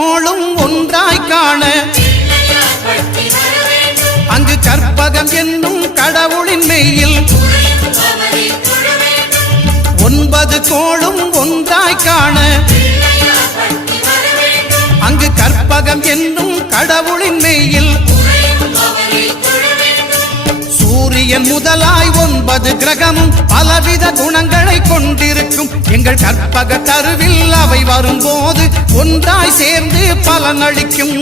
கோளும் ஒன்றாய் காண அங்கு கற்பகம் என்னும் கடவுளின் மெய்யில் 9 கோளும் ஒன்றாய் காண அங்கு கற்பகம் என்னும் கடவுளின் மெய்யில் சூரியன் முதலாய் 9 கிரகமும் பலவித குணங்களை கொண்டிருக்கும் எங்கள் கற்பக தருவில் அவை வரும்போது ஒன்றாய் சேர்ந்து பலனளிக்கும்.